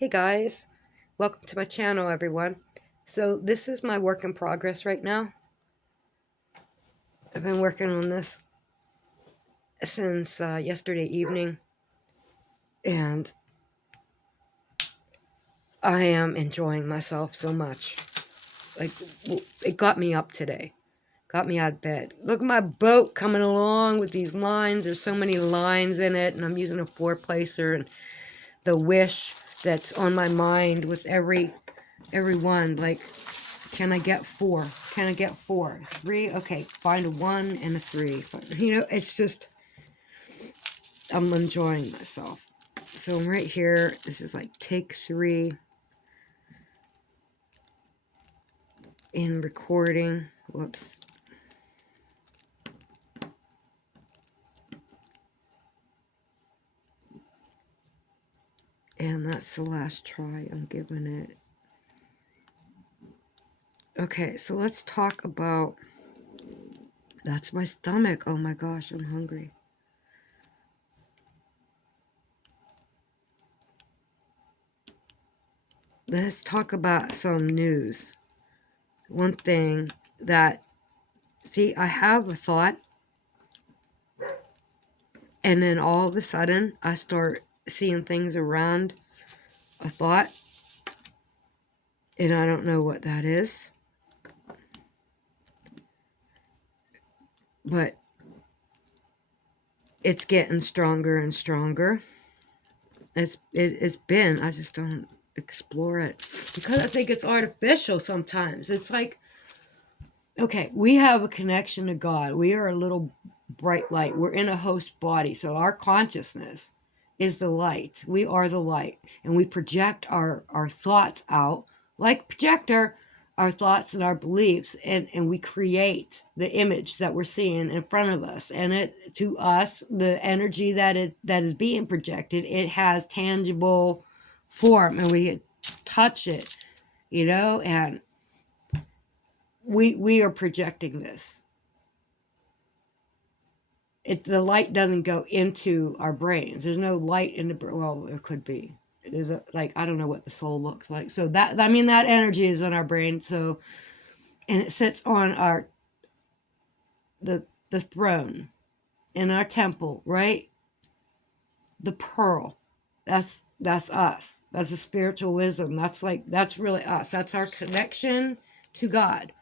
Hey guys, welcome to my channel everyone. So this is my work in progress right now. I've been working on this since yesterday evening and I am enjoying myself so much. Like, it got me up today, got me out of bed. Look at my boat coming along with these lines. There's so many lines in it, and I'm using a four-placer, and the wish that's on my mind with every one, like, can I get four? Can I get four? Three? Okay, find a one and a three. You know, it's just, I'm enjoying myself. So I'm right here. This is like take 3 in recording. Whoops. And that's the last try I'm giving it. Okay, so let's talk about, that's my stomach. Oh my gosh, I'm hungry. Let's talk about some news. One thing that, see, I have a thought, and then all of a sudden I start seeing things around a thought, and I don't know what that is, but it's getting stronger and stronger. It's been, I just don't explore it because I think it's artificial sometimes. It's like, okay, we have a connection to God. We are a little bright light. We're in a host body, so our consciousness is the light. We are the light, and we project our thoughts out like projector, our thoughts and our beliefs, and we create the image that we're seeing in front of us. And it, to us, the energy that is being projected, it has tangible form, and we can touch it, you know, and we are projecting this. The light doesn't go into our brains. There's no light in the brain. Well, there could be. Like, I don't know what the soul looks like. So that, I mean, that energy is in our brain. So, and it sits on our the throne in our temple, right? The pearl. That's us. That's the spiritual wisdom. That's really us. That's our connection to God.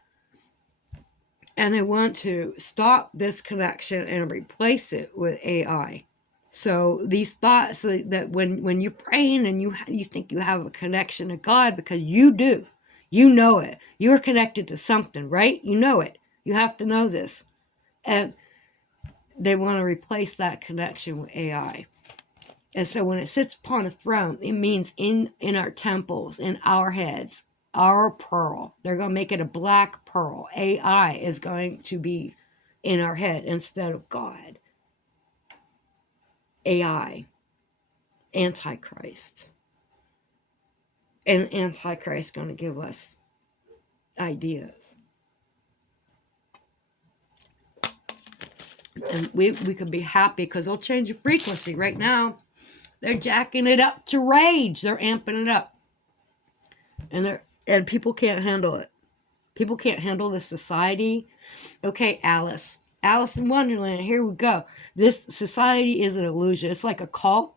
And I want to stop this connection and replace it with AI. So these thoughts that when you're praying and you think you have a connection to God, because you do, you know it. You're connected to something, right? You know it. You have to know this. And they want to replace that connection with AI. And so when it sits upon a throne, it means in our temples, in our heads, our pearl. They're going to make it a black pearl. AI is going to be in our head instead of God. AI, Antichrist. And Antichrist is going to give us ideas. And we could be happy because they'll change the frequency. Right now, they're jacking it up to rage. They're amping it up. And people can't handle it. People can't handle the society. Okay, Alice in Wonderland, here we go. This society is an illusion. It's like a cult.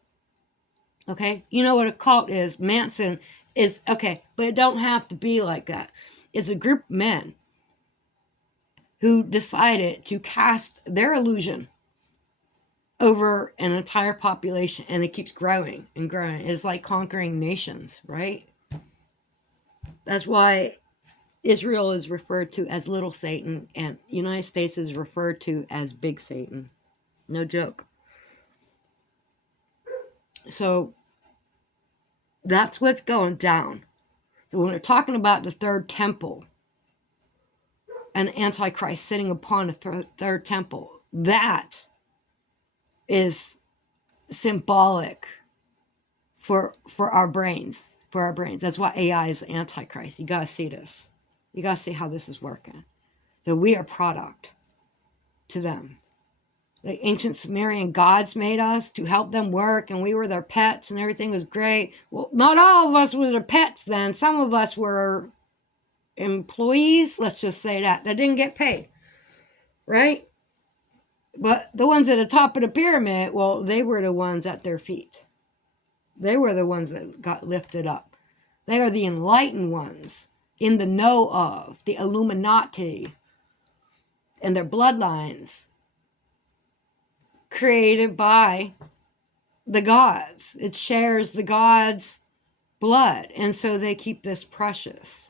Okay, you know what a cult is. Manson is, okay, but it don't have to be like that. It's a group of men who decided to cast their illusion over an entire population, and it keeps growing and growing. It's like conquering nations, right? That's why Israel is referred to as Little Satan, and United States is referred to as Big Satan. No joke. So that's what's going down. So when we're talking about the third temple and Antichrist sitting upon the third temple, that is symbolic for our brains. For our brains. That's why AI is Antichrist. You gotta see this. You gotta see how this is working. So we are product to them. The ancient Sumerian gods made us to help them work, and we were their pets, and everything was great. Well, not all of us were their pets then. Some of us were employees, let's just say that didn't get paid, right? But the ones at the top of the pyramid, well, they were the ones at their feet. They were the ones that got lifted up. They are the enlightened ones, in the know of, the Illuminati, and their bloodlines, created by the gods. It shares the gods' blood, and so they keep this precious.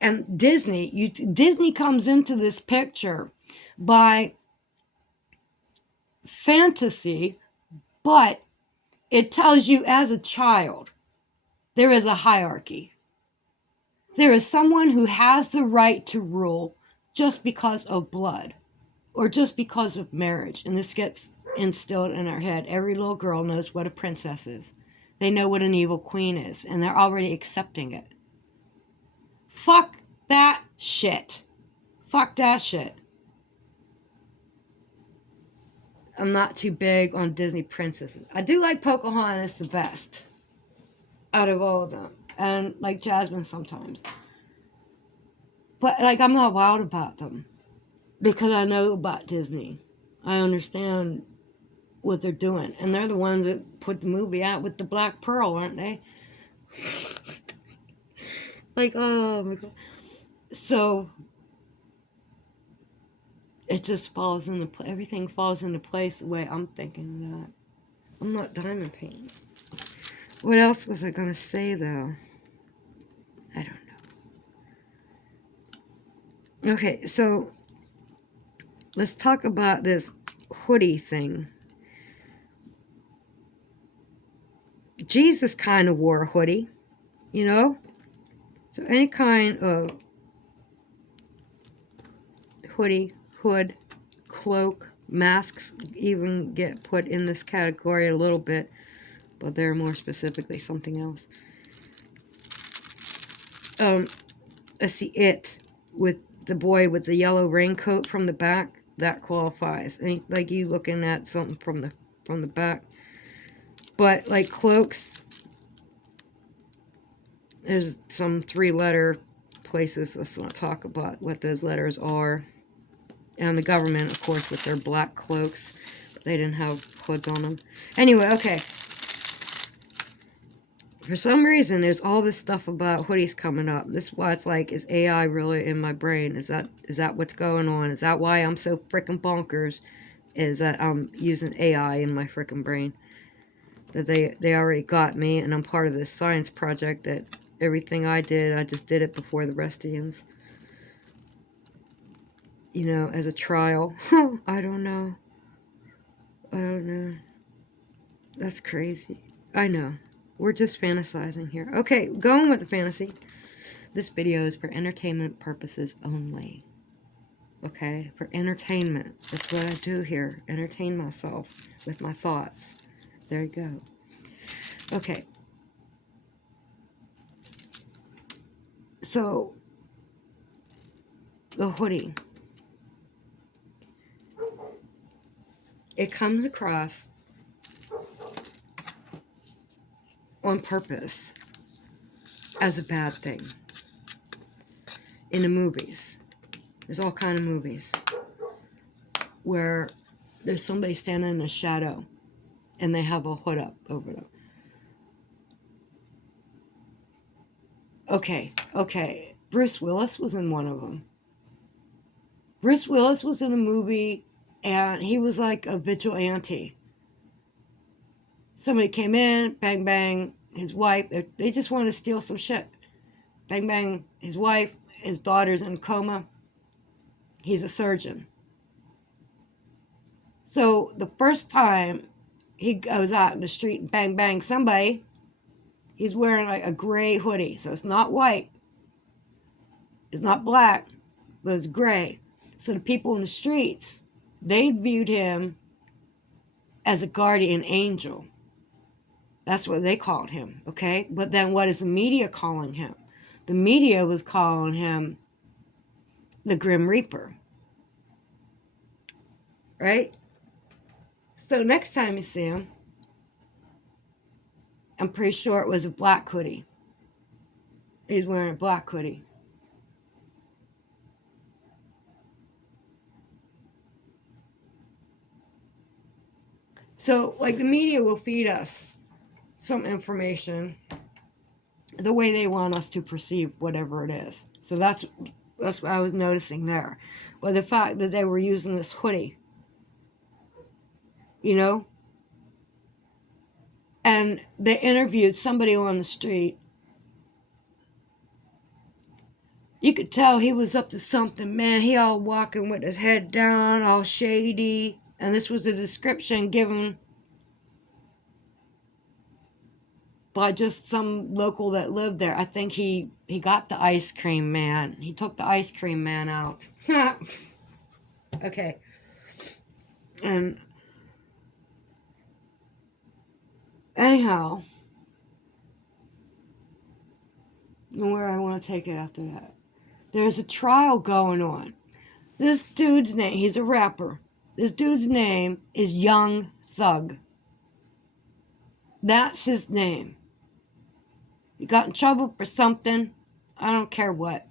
And Disney comes into this picture by fantasy, but it tells you as a child there is a hierarchy. There is someone who has the right to rule just because of blood or just because of marriage. And this gets instilled in our head. Every little girl knows what a princess is. They know what an evil queen is, and they're already accepting it. Fuck that shit. Fuck that shit. I'm not too big on Disney princesses. I do like Pocahontas the best out of all of them. And like Jasmine sometimes. But like I'm not wild about them. Because I know about Disney. I understand what they're doing. And they're the ones that put the movie out with the Black Pearl, aren't they? Like, oh my God. So it just falls into place. Everything falls into place the way I'm thinking of that. I'm not diamond painting. What else was I going to say, though? I don't know. Okay, so let's talk about this hoodie thing. Jesus kind of wore a hoodie, you know? So any kind of hoodie, hood, cloak, masks even get put in this category a little bit, but they're more specifically something else. I see it with the boy with the yellow raincoat from the back. That qualifies. And like you looking at something from the back. But like cloaks, there's some 3-letter places. Let's not talk about what those letters are. And the government, of course, with their black cloaks. They didn't have hoods on them. Anyway, okay. For some reason, there's all this stuff about hoodies coming up. This is why it's like, is AI really in my brain? Is that what's going on? Is that why I'm so freaking bonkers? Is that I'm using AI in my freaking brain? That they already got me, and I'm part of this science project that everything I did, I just did it before the rest of yous. You know, as a trial. I don't know. That's crazy. I know. We're just fantasizing here. Okay, going with the fantasy. This video is for entertainment purposes only. Okay? For entertainment. That's what I do here. Entertain myself with my thoughts. There you go. Okay. So, the hoodie. It comes across on purpose as a bad thing. In the movies. There's all kind of movies where there's somebody standing in a shadow and they have a hood up over them. Okay. Bruce Willis was in one of them. Bruce Willis was in a movie and he was like a vigilante. Somebody came in, bang, bang, his wife, they just wanted to steal some shit. Bang, bang, his wife, his daughter's in a coma. He's a surgeon. So the first time he goes out in the street and bang, bang somebody, he's wearing like a gray hoodie. So it's not white. It's not black, but it's gray. So the people in the streets, they viewed him as a guardian angel. That's what they called him, okay? But then what is the media calling him? The media was calling him the Grim Reaper. right? So next time you see him, I'm pretty sure it was a black hoodie. He's wearing a black hoodie. So, like, the media will feed us some information the way they want us to perceive whatever it is. So that's what I was noticing there. Well, the fact that they were using this hoodie, you know, and they interviewed somebody on the street. You could tell he was up to something, man. He all walking with his head down, all shady. And this was a description given by just some local that lived there. I think he got the ice cream man. He took the ice cream man out. Okay. And anyhow, where I want to take it after that. There's a trial going on. This dude's name, he's a rapper. This dude's name is Young Thug. That's his name. He got in trouble for something. I don't care what.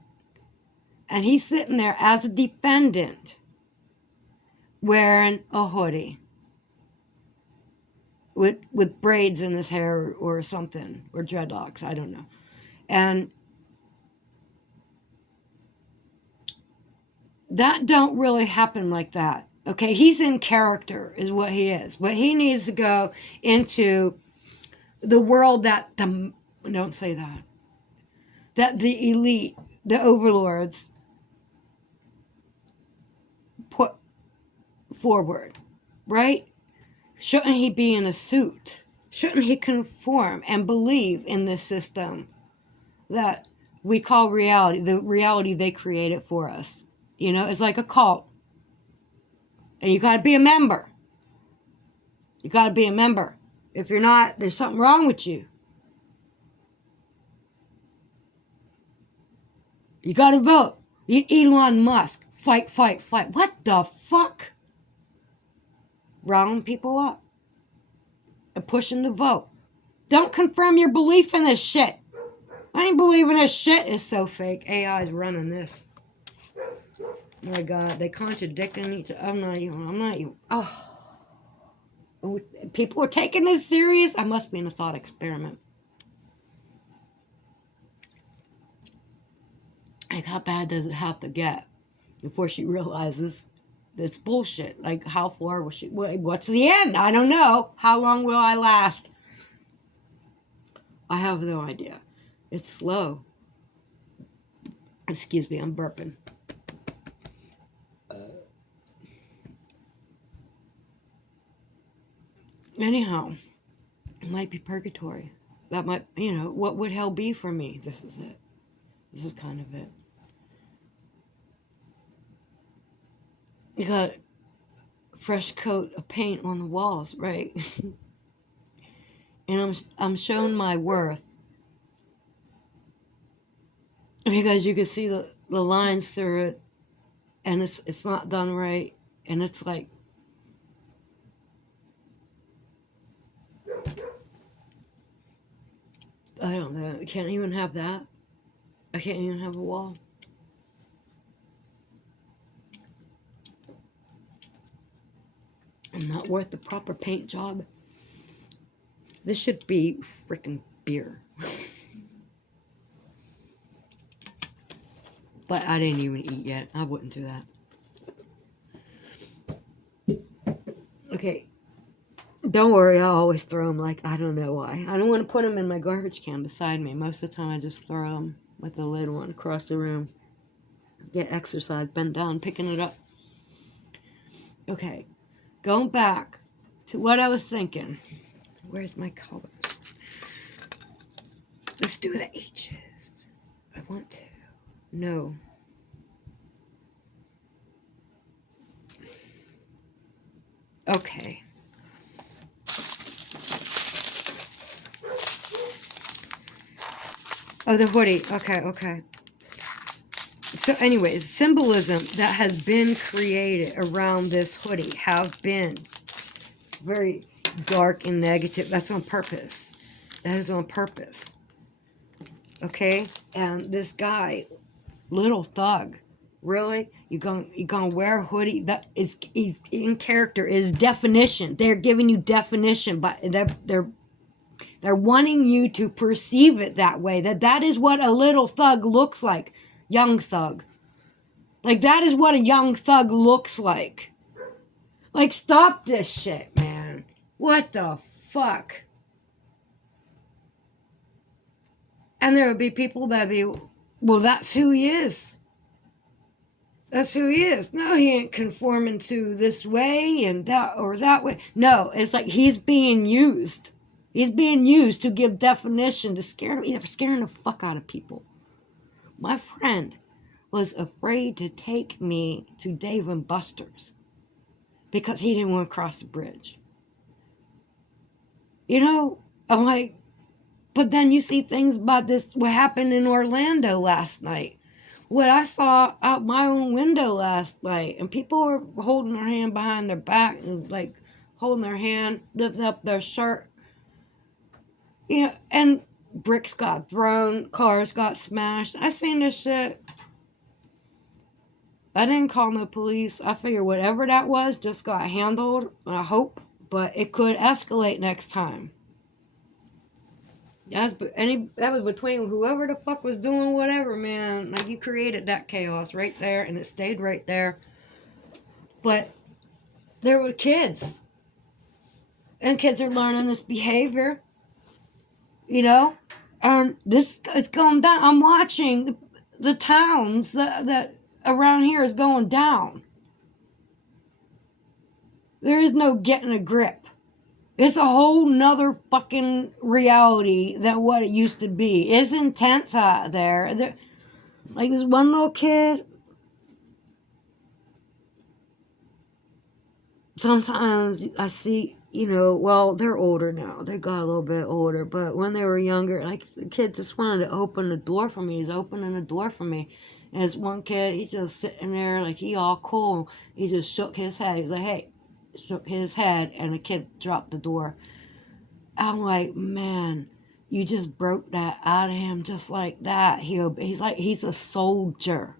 And he's sitting there as a defendant wearing a hoodie with braids in his hair or something, or dreadlocks, I don't know. And that don't really happen like that. Okay, he's in character is what he is. But he needs to go into the world that don't say that the elite, the overlords put forward, right? Shouldn't he be in a suit? Shouldn't he conform and believe in this system that we call reality, the reality they created for us? You know, it's like a cult. And you got to be a member. You got to be a member. If you're not, there's something wrong with you. You got to vote. Elon Musk, fight, fight, fight. What the fuck? Rounding people up and pushing the vote. Don't confirm your belief in this shit. I ain't believing this shit. It's so fake. AI is running this. My God, they contradicting each other. I'm not even. Oh. People are taking this serious. I must be in a thought experiment. Like, how bad does it have to get before she realizes it's bullshit? Like, how far will she? What's the end? I don't know. How long will I last? I have no idea. It's slow. Excuse me, I'm burping. Anyhow, it might be purgatory. That might, what would hell be for me? This is it. This is kind of it. You got a fresh coat of paint on the walls, right? And I'm shown my worth because you can see the lines through it, and it's not done right, and it's like I don't know. I can't even have that. I can't even have a wall. I'm not worth the proper paint job. This should be freaking beer. But I didn't even eat yet. I wouldn't do that. Okay. Don't worry, I always throw them like, I don't know why. I don't want to put them in my garbage can beside me. Most of the time I just throw them with the lid on across the room. Get exercise, bend down, picking it up. Okay. Going back to what I was thinking. Where's my colors? Let's do the H's. I want to. No. Okay. Oh, the hoodie. Okay. So anyways, symbolism that has been created around this hoodie have been very dark and negative. That's on purpose. That is on purpose. Okay? And this guy, little thug, really? You gonna wear a hoodie that is he's in character is definition. They're giving you definition, but they're wanting you to perceive it that way. That is what a little thug looks like. Young thug. Like, that is what a young thug looks like. Like, stop this shit, man. What the fuck? And there would be people that be, well, that's who he is. That's who he is. No, he ain't conforming to this way and that or that way. No, it's like he's being used. He's being used to give definition to scaring the fuck out of people. My friend was afraid to take me to Dave and Buster's because he didn't want to cross the bridge. You know, I'm like, but then you see things about this, what happened in Orlando last night. What I saw out my own window last night, and people were holding their hand behind their back and like holding their hand, lifting up their shirt. You know, and bricks got thrown, cars got smashed. I seen this shit. I didn't call no police. I figured whatever that was just got handled, I hope, but it could escalate next time. That was between whoever the fuck was doing whatever, man. Like, you created that chaos right there, and it stayed right there. But there were kids. And kids are learning this behavior. You know? And this is going down. I'm watching the towns that around here is going down. There is no getting a grip. It's a whole nother fucking reality than what it used to be. It's intense out there. Like this one little kid. Sometimes I see, you know, well, they're older now. They got a little bit older. But when they were younger, like, the kid just wanted to open the door for me. He's opening the door for me. And this one kid, he's just sitting there, like, he all cool. He just shook his head. He was like, hey. Shook his head, and the kid dropped the door. I'm like, man, you just broke that out of him just like that. He's like, he's a soldier.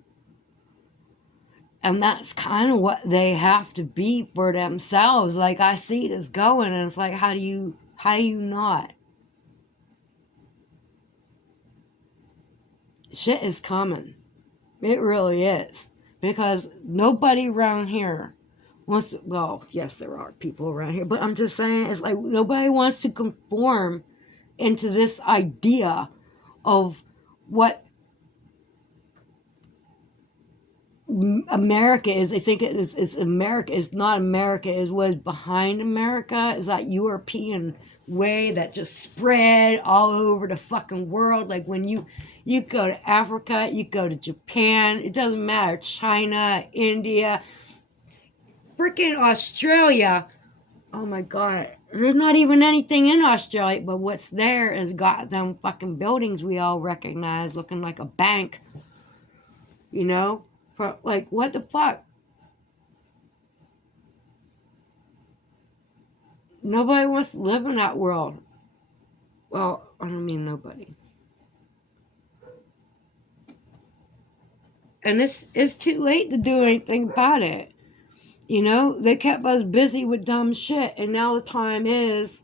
And that's kind of what they have to be for themselves. Like, I see this going, and it's like, how do you not? Shit is coming. It really is. Because nobody around here wants to, well, yes, there are people around here, but I'm just saying, it's like nobody wants to conform into this idea of what America is. They think it's America. It's not America. It's what is behind America. It's that European way that just spread all over the fucking world. Like, when you go to Africa, you go to Japan, it doesn't matter, China, India, freaking Australia. Oh my God. There's not even anything in Australia, but what's there is got them fucking buildings we all recognize looking like a bank. You know? For, like, what the fuck? Nobody wants to live in that world. Well, I don't mean nobody. And it's too late to do anything about it. You know, they kept us busy with dumb shit, and now the time is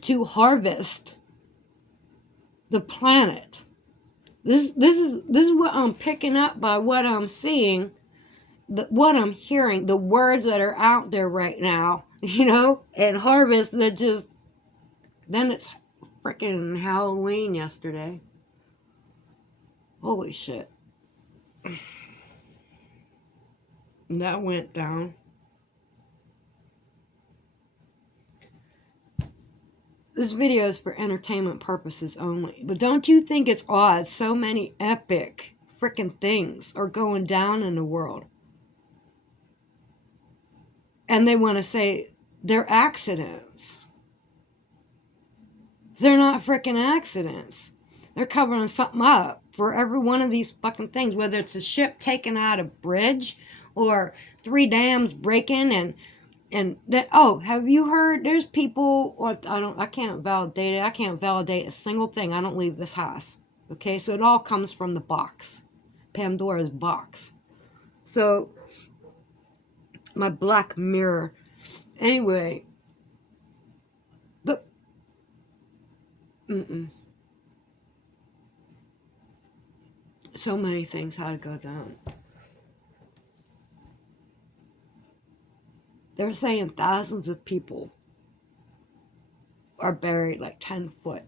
to harvest the planet. This is what I'm picking up by what I'm seeing, what I'm hearing, the words that are out there right now, you know, and harvest that just, then it's freaking Halloween yesterday. Holy shit. That went down. This video is for entertainment purposes only. But don't you think it's odd? So many epic freaking things are going down in the world. And they want to say they're accidents. They're not freaking accidents. They're covering something up. for every one of these fucking things, whether it's a ship taking out a bridge or 3 dams breaking and that. Oh, have you heard there's people, or I can't validate it. I can't validate a single thing. I don't leave this house. Okay? So it all comes from the box. Pandora's box. So my black mirror. Anyway, but so many things had to go down. They're saying thousands of people are buried like 10 foot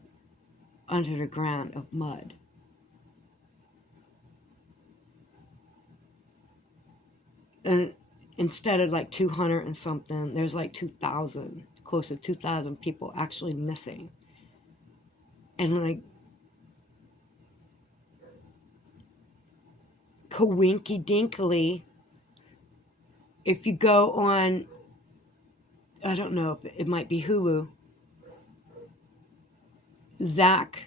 under the ground of mud. And instead of like 200 and something, there's like 2,000, close to 2,000 people actually missing. And like, coinky dinkily, if you go on, I don't know if it might be Hulu, Zach,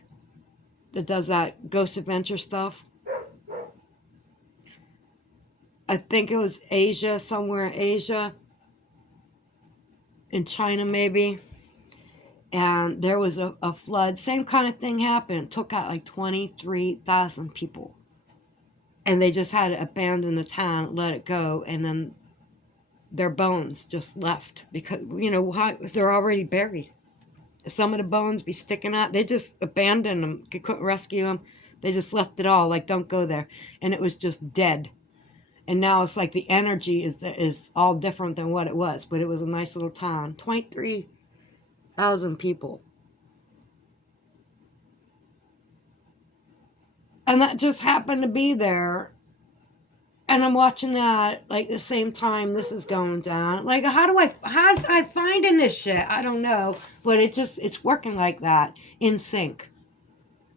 that does that Ghost Adventure stuff. I think it was Asia, somewhere in Asia, in China maybe. And there was a flood. Same kind of thing happened. Took out like 23,000 people. And they just had to abandon the town, let it go, and then their bones just left. Because, you know, they're already buried. Some of the bones be sticking out. They just abandoned them. They couldn't rescue them. They just left it all, like, don't go there. And it was just dead. And now it's like the energy is all different than what it was. But it was a nice little town. 23,000 people. And that just happened to be there. And I'm watching that like the same time this is going down. Like, how's I finding this shit? I don't know. But it's working like that. In sync.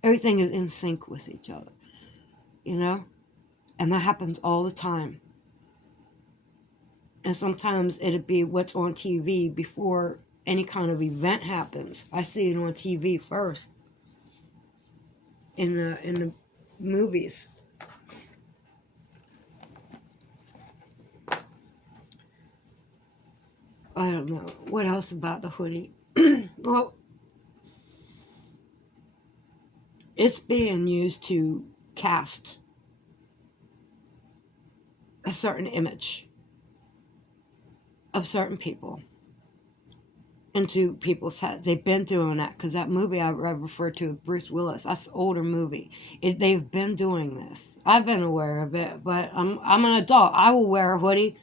Everything is in sync with each other. You know? And that happens all the time. And sometimes it'd be what's on TV before any kind of event happens. I see it on TV first. In the movies. I don't know. What else about the hoodie? Well, it's being used to cast a certain image of certain people into people's heads. They've been doing that because that movie I referred to with Bruce Willis, that's an older movie. They've been doing this. I've been aware of it, but I'm an adult. I will wear a hoodie.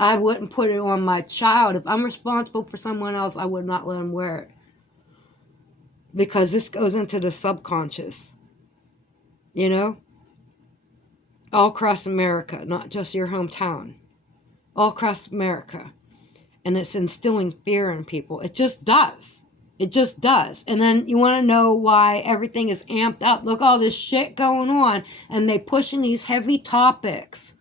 I wouldn't put it on my child. If I'm responsible for someone else, I would not let them wear it. Because this goes into the subconscious. You know? All across America, not just your hometown. All across America. And it's instilling fear in people. It just does. It just does. And then you want to know why everything is amped up. Look, all this shit going on. And they pushing these heavy topics.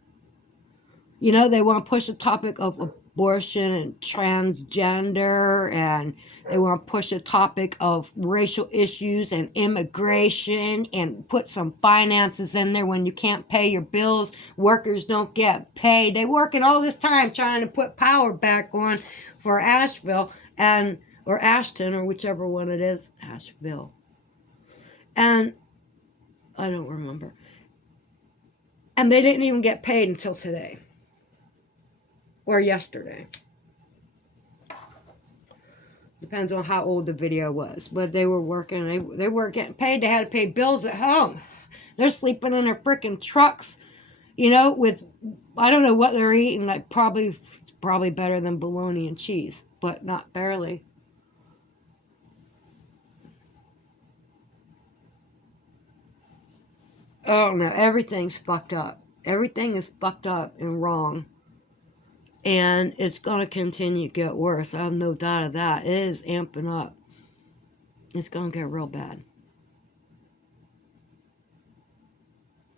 You know, they want to push the topic of abortion and transgender, and they want to push the topic of racial issues and immigration and put some finances in there when you can't pay your bills. Workers don't get paid. They're working all this time trying to put power back on for Asheville or Ashton or whichever one it is. Asheville. And I don't remember. And they didn't even get paid until today. Or yesterday. Depends on how old the video was. But they were working. They weren't getting paid. They had to pay bills at home. They're sleeping in their freaking trucks. You know, with, I don't know what they're eating. Like, it's probably better than bologna and cheese. But not barely. Oh no, everything's fucked up. Everything is fucked up and wrong. And it's going to continue to get worse. I have no doubt of that. It is amping up. It's going to get real bad.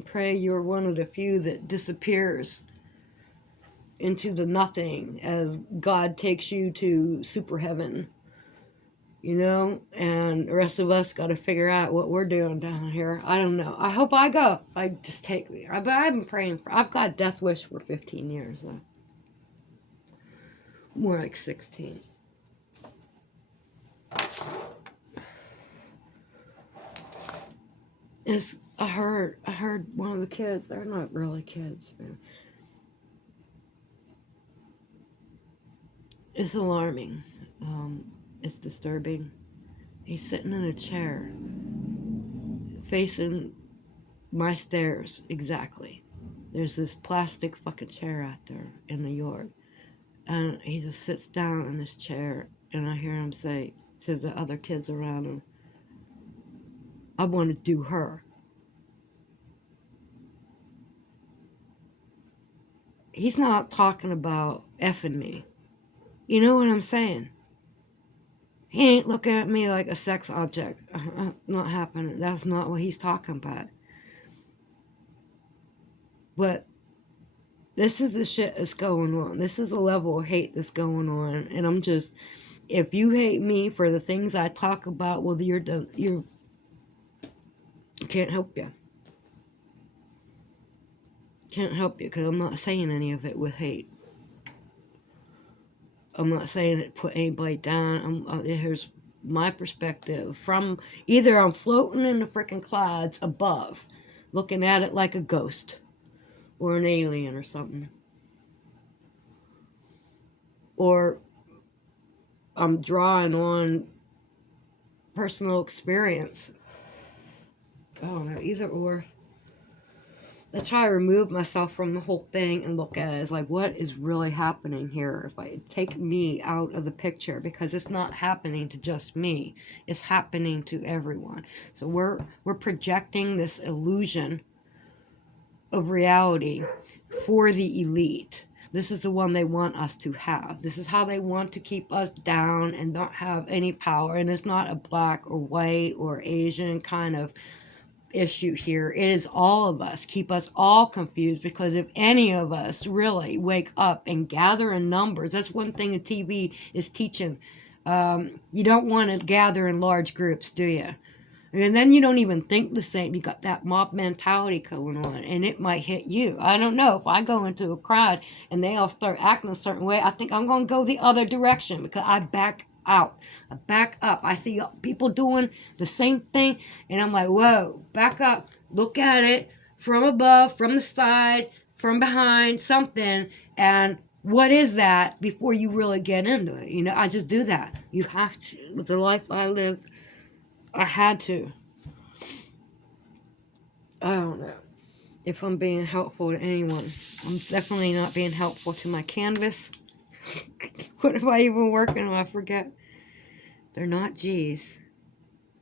Pray you're one of the few that disappears into the nothing as God takes you to super heaven. you know, and the rest of us got to figure out what we're doing down here. I don't know. I hope I go. I just take me. But I've been praying for. I've got death wish for 15 years. Though. More like 16. I heard one of the kids. They're not really kids, man. It's alarming. It's disturbing. He's sitting in a chair, facing my stairs exactly. There's this plastic fucking chair out there in the yard. And he just sits down in this chair, and I hear him say to the other kids around him, I want to do her. He's not talking about effing me. You know what I'm saying? He ain't looking at me like a sex object. Not happening. That's not what he's talking about. But this is the shit that's going on. This is the level of hate that's going on. And I'm just, if you hate me for the things I talk about, well, you can't help you. Can't help you because I'm not saying any of it with hate. I'm not saying it put anybody down. Here's my perspective from either I'm floating in the freaking clouds above, looking at it like a ghost or an alien or something, or I'm drawing on personal experience. I don't know, either or. I try to remove myself from the whole thing and look at it as like, what is really happening here? If I take me out of the picture, because it's not happening to just me, it's happening to everyone. So we're projecting this illusion of reality for the elite. This is the one they want us to have. This is how they want to keep us down and not have any power. And it's not a black or white or Asian kind of issue here. It is all of us. Keep us all confused, because if any of us really wake up and gather in numbers, that's one thing the TV is teaching. You don't want to gather in large groups, do you? And then you don't even think the same. You got that mob mentality going on, and it might hit you. I don't know. If I go into a crowd and they all start acting a certain way, I think I'm going to go the other direction, because I back out. I back up. I see people doing the same thing, and I'm like, whoa, back up. Look at it from above, from the side, from behind, something, and what is that before you really get into it? You know, I just do that. You have to. With the life I live, I had to. I don't know if I'm being helpful to anyone. I'm definitely not being helpful to my canvas. What am I even working on? I forget. They're not G's.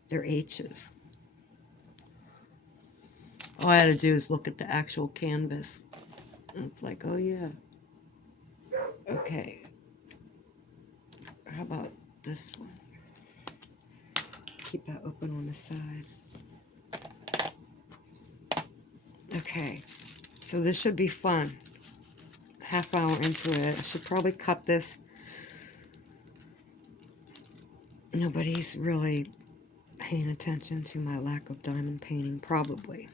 They're H's. All I had to do is look at the actual canvas. And it's like, oh yeah. Okay. How about this one? Keep that open on the side. Okay. So this should be fun. Half hour into it. I should probably cut this. Nobody's really paying attention to my lack of diamond painting. Probably.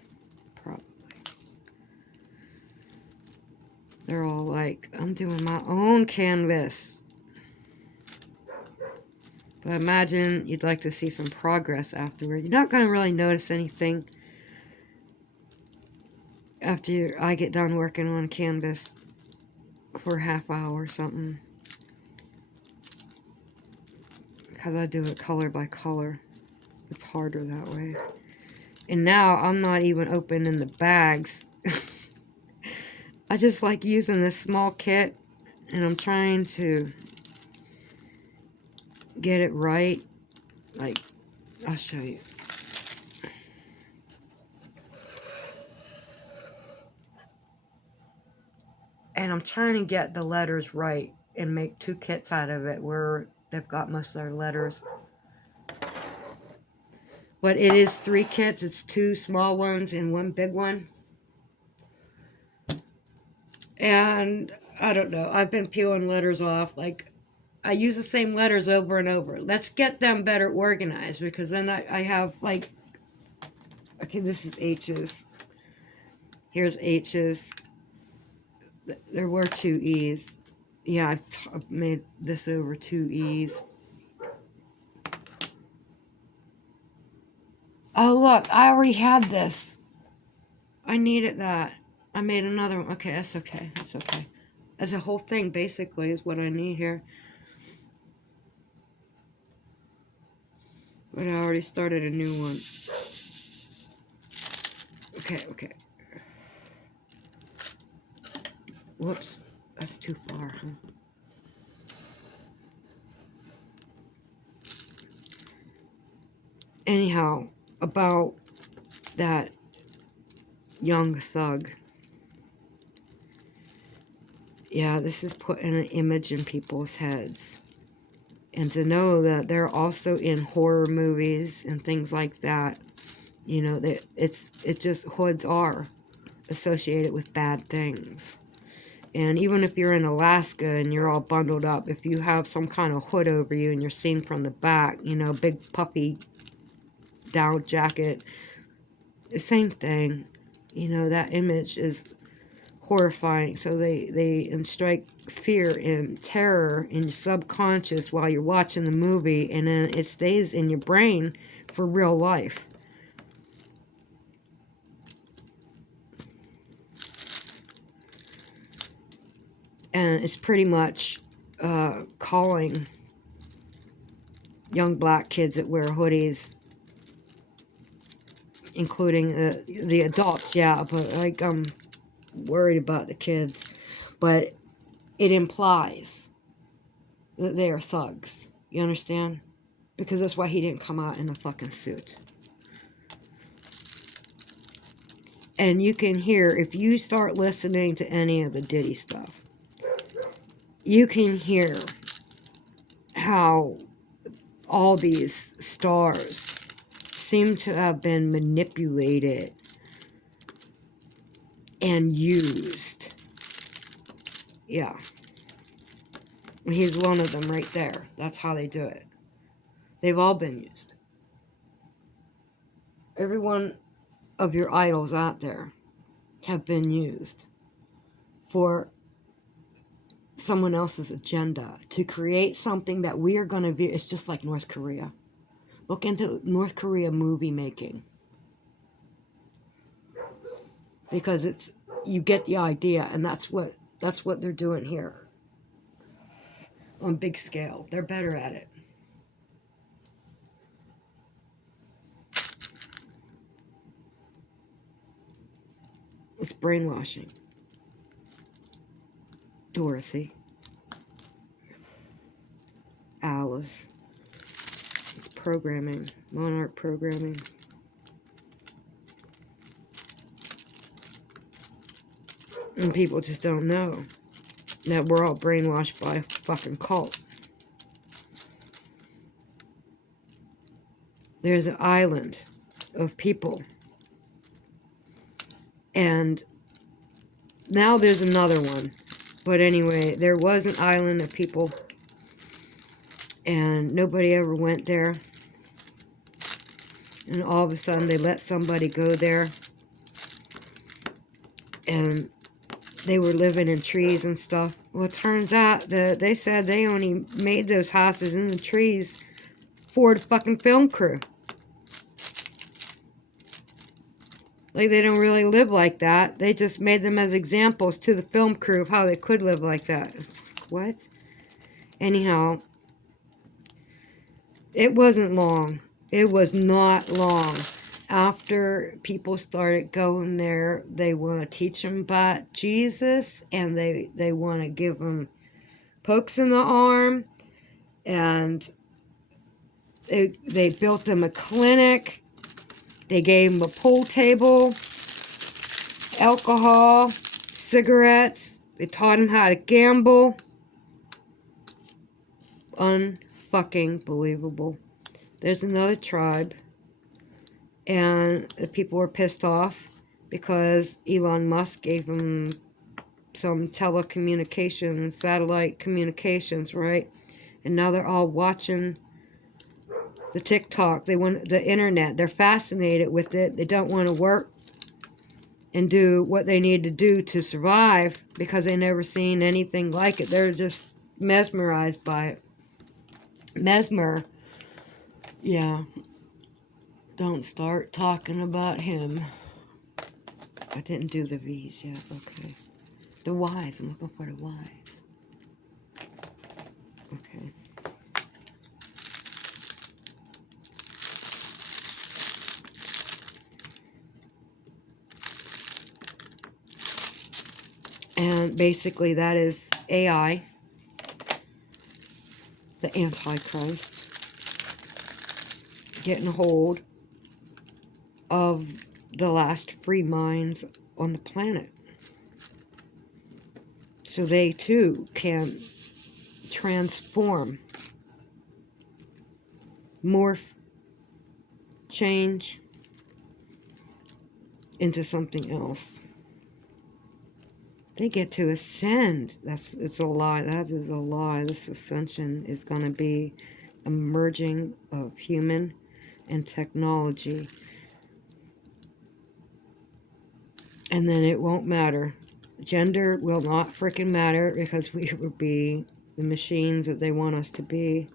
They're all like, I'm doing my own canvas. But imagine you'd like to see some progress afterward. You're not going to really notice anything after I get done working on canvas for a half hour or something. Because I do it color by color. It's harder that way. And now I'm not even opening the bags. I just like using this small kit, and I'm trying to get it right. Like, I'll show you. And I'm trying to get the letters right and make 2 kits out of it where they've got most of their letters. But it is 3 kits. It's 2 small ones and 1 big one. And I don't know. I've been peeling letters off like I use the same letters over and over. Let's get them better organized, because then I have like, okay, this is H's. Here's H's. There were 2 E's. Yeah, I've made this over 2 E's. Oh, look, I already had this. I needed that. I made another one. Okay, that's okay. That's okay. That's a whole thing, basically, is what I need here. But I already started a new one. Okay, okay. Whoops. That's too far, huh? Anyhow, about that young thug. Yeah, this is putting an image in people's heads. And to know that they're also in horror movies and things like that, you know, it's just hoods are associated with bad things. And even if you're in Alaska and you're all bundled up, if you have some kind of hood over you and you're seen from the back, you know, big puffy down jacket, the same thing. You know, that image is horrifying. So they strike fear and terror in your subconscious while you're watching the movie, and then it stays in your brain for real life. And it's pretty much calling young black kids that wear hoodies, including the adults, yeah, but like I'm worried about the kids. But it implies that they are thugs. You understand? Because that's why he didn't come out in a fucking suit. And you can hear, if you start listening to any of the Diddy stuff, you can hear how all these stars seem to have been manipulated and used. Yeah. He's one of them right there. That's how they do it. They've all been used. Every one of your idols out there have been used for someone else's agenda to create something that we are going to view. It's just like North Korea. Look into North Korea movie making, because it's, you get the idea, and that's what they're doing here on big scale. They're better at it. It's brainwashing. Dorothy, Alice, it's programming, monarch programming. And people just don't know that we're all brainwashed by a fucking cult. There's an island of people. And now there's another one. But anyway, there was an island of people, and nobody ever went there. And all of a sudden they let somebody go there, and they were living in trees and stuff. Well, it turns out that they said they only made those houses in the trees for the fucking film crew. Like, they don't really live like that. They just made them as examples to the film crew of how they could live like that. It's like, what? Anyhow, it wasn't long. It was not long. After people started going there, they want to teach them about Jesus, and they want to give them pokes in the arm, and they built them a clinic. They gave them a pool table, alcohol, cigarettes. They taught them how to gamble. Unfucking believable. There's another tribe, and the people were pissed off because Elon Musk gave them some telecommunications, satellite communications, right? And now they're all watching the TikTok. They want the internet. They're fascinated with it. They don't want to work and do what they need to do to survive because they never seen anything like it. They're just mesmerized by it. Mesmer. Yeah. Don't start talking about him. I didn't do the V's yet. Okay. The Y's. I'm looking for the Y's. Okay. And basically that is AI, the Antichrist, getting a hold of the last free minds on the planet. So they too can transform, morph, change into something else. They get to ascend. It's a lie. That is a lie. This ascension is going to be a merging of human and technology. And then it won't matter. Gender will not freaking matter because we will be the machines that they want us to be.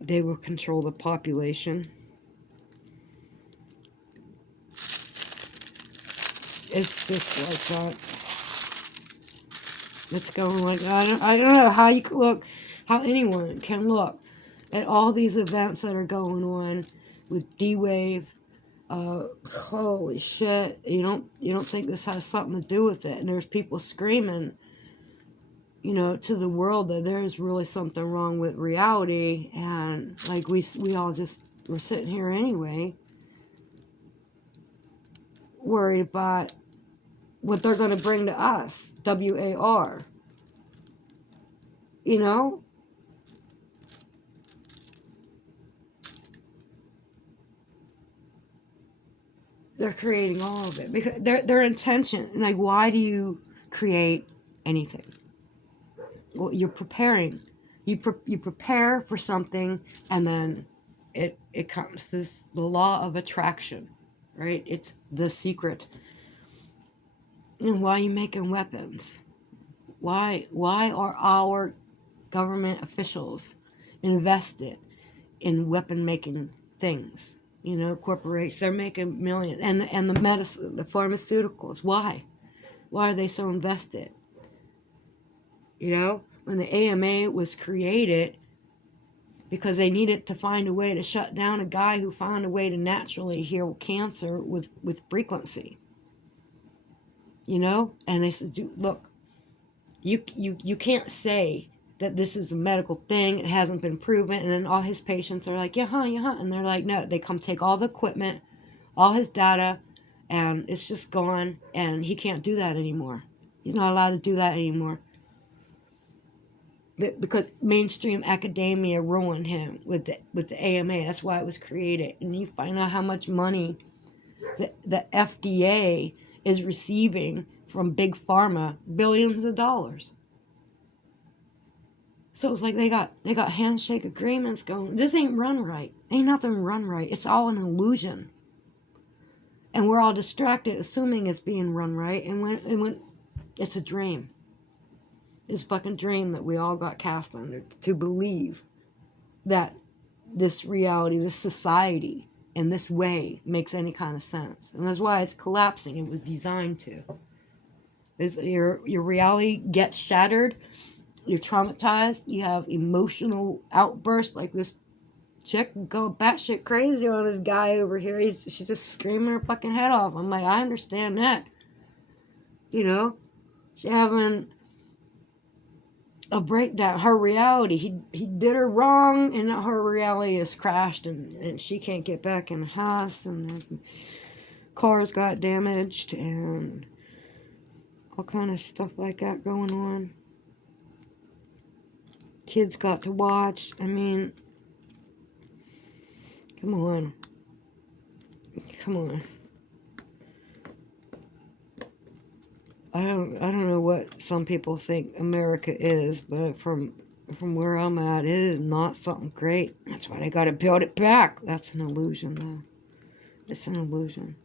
They will control the population. It's just like that. It's going like that. I don't know how you can look, how anyone can look at all these events that are going on with D-Wave. Holy shit! You don't think this has something to do with it? And there's people screaming, to the world that there is really something wrong with reality, and like we all just we're sitting here anyway, worried about what they're going to bring to us. WAR. They're creating all of it because their intention. Like, why do you create anything? Well, you're preparing. You prepare for something, and then it comes. The law of attraction, right? It's the secret. And why are you making weapons? Why are our government officials invested in weapon making things? Corporations, they're making millions, and the medicine, the pharmaceuticals. Why are they so invested? When the AMA was created, because they needed to find a way to shut down a guy who found a way to naturally heal cancer with frequency. And they said, look, you can't say that this is a medical thing, it hasn't been proven. And then all his patients are like, yeah, huh. And they're like, no, they come take all the equipment, all his data, and it's just gone, and he can't do that anymore. He's not allowed to do that anymore. Because mainstream academia ruined him with the AMA. That's why it was created. And you find out how much money the FDA is receiving from big pharma, billions of dollars. So it's like they got handshake agreements going. This ain't run right. Ain't nothing run right. It's all an illusion. And we're all distracted, assuming it's being run right. And when it's a dream. This fucking dream that we all got cast under to believe that this reality, this society, in this way makes any kind of sense. And that's why it's collapsing. It was designed to. Your reality gets shattered. You're traumatized. You have emotional outbursts like this chick go batshit crazy on this guy over here. She's just screaming her fucking head off. I'm like, I understand that. She's having a breakdown. Her reality, he did her wrong, and her reality is crashed, and she can't get back in the house, and the cars got damaged, and all kind of stuff like that going on. Kids got to watch. I mean, come on. I don't know what some people think America is, but from where I'm at, it is not something great. That's why they got to build it back. That's an illusion, though. It's an illusion.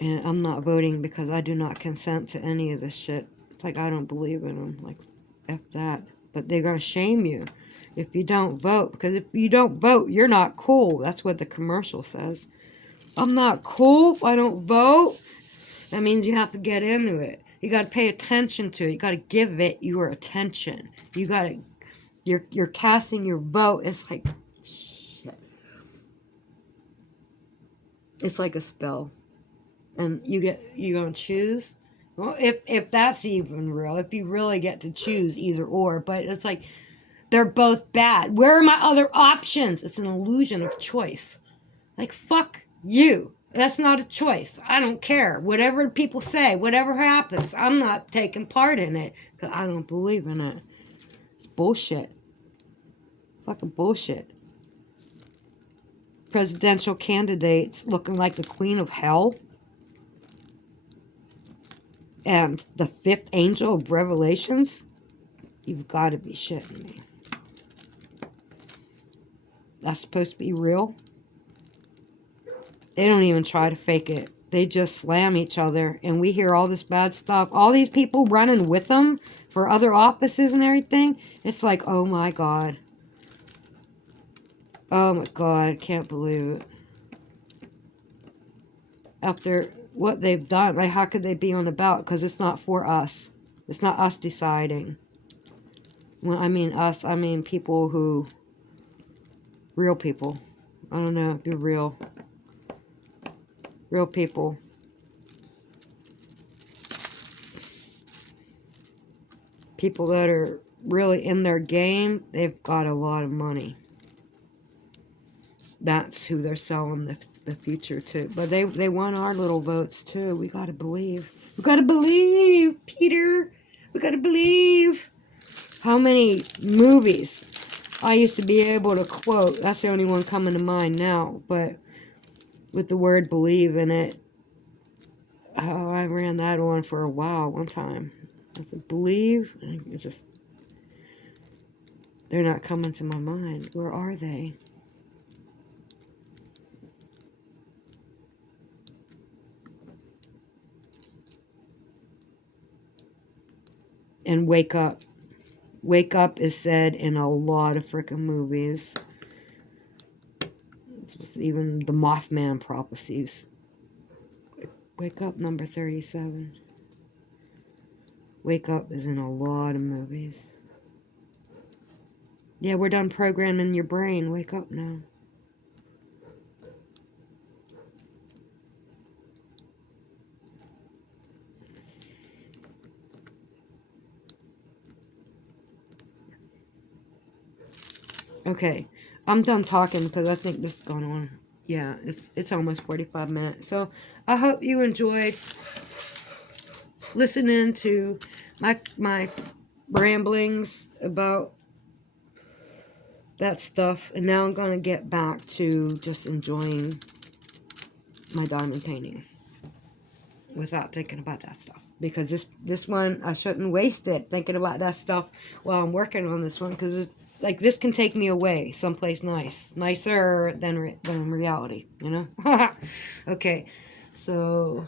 And I'm not voting because I do not consent to any of this shit. It's like I don't believe in them. Like, F that. But they're going to shame you if you don't vote. Because if you don't vote, you're not cool. That's what the commercial says. I'm not cool if I don't vote. That means you have to get into it. You got to pay attention to it. You got to give it your attention. You got to, you're casting your vote. It's like, shit. It's like a spell. And you're going to choose. Well, if that's even real, if you really get to choose either or, but it's like, they're both bad. Where are my other options? It's an illusion of choice. Like, fuck you. That's not a choice. I don't care. Whatever people say, whatever happens, I'm not taking part in it because I don't believe in it. It's bullshit. Fucking bullshit. Presidential candidates looking like the queen of hell. And the fifth angel of Revelations. You've got to be shitting me. That's supposed to be real? They don't even try to fake it. They just slam each other. And we hear all this bad stuff. All these people running with them for other offices and everything. It's like, oh my God. Oh my God. I can't believe it. After what they've done, like, how could they be on the ballot? Because it's not for us. It's not us deciding. When I mean us, I mean people who... Real people. I don't know if you're real. Real people. People that are really in their game, they've got a lot of money. That's who they're selling the future to. But they want our little votes too. We got to believe. We got to believe, Peter. We got to believe. How many movies I used to be able to quote. That's the only one coming to mind now. But with the word believe in it. Oh, I ran that on for a while one time. I said, believe? It's just, they're not coming to my mind. Where are they? And wake up. Wake up is said in a lot of freaking movies. Even the Mothman prophecies. Wake up, number 37. Wake up is in a lot of movies. Yeah, we're done programming your brain. Wake up now. Okay, I'm done talking because I think this is going on. Yeah, it's almost 45 minutes. So I hope you enjoyed listening to my ramblings about that stuff. And now I'm going to get back to just enjoying my diamond painting without thinking about that stuff. Because this one, I shouldn't waste it thinking about that stuff while I'm working on this one. Because like, this can take me away someplace nice. Nicer than reality, you know? Okay, so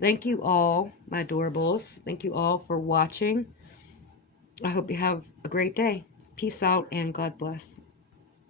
thank you all, my adorables. Thank you all for watching. I hope you have a great day. Peace out and God bless.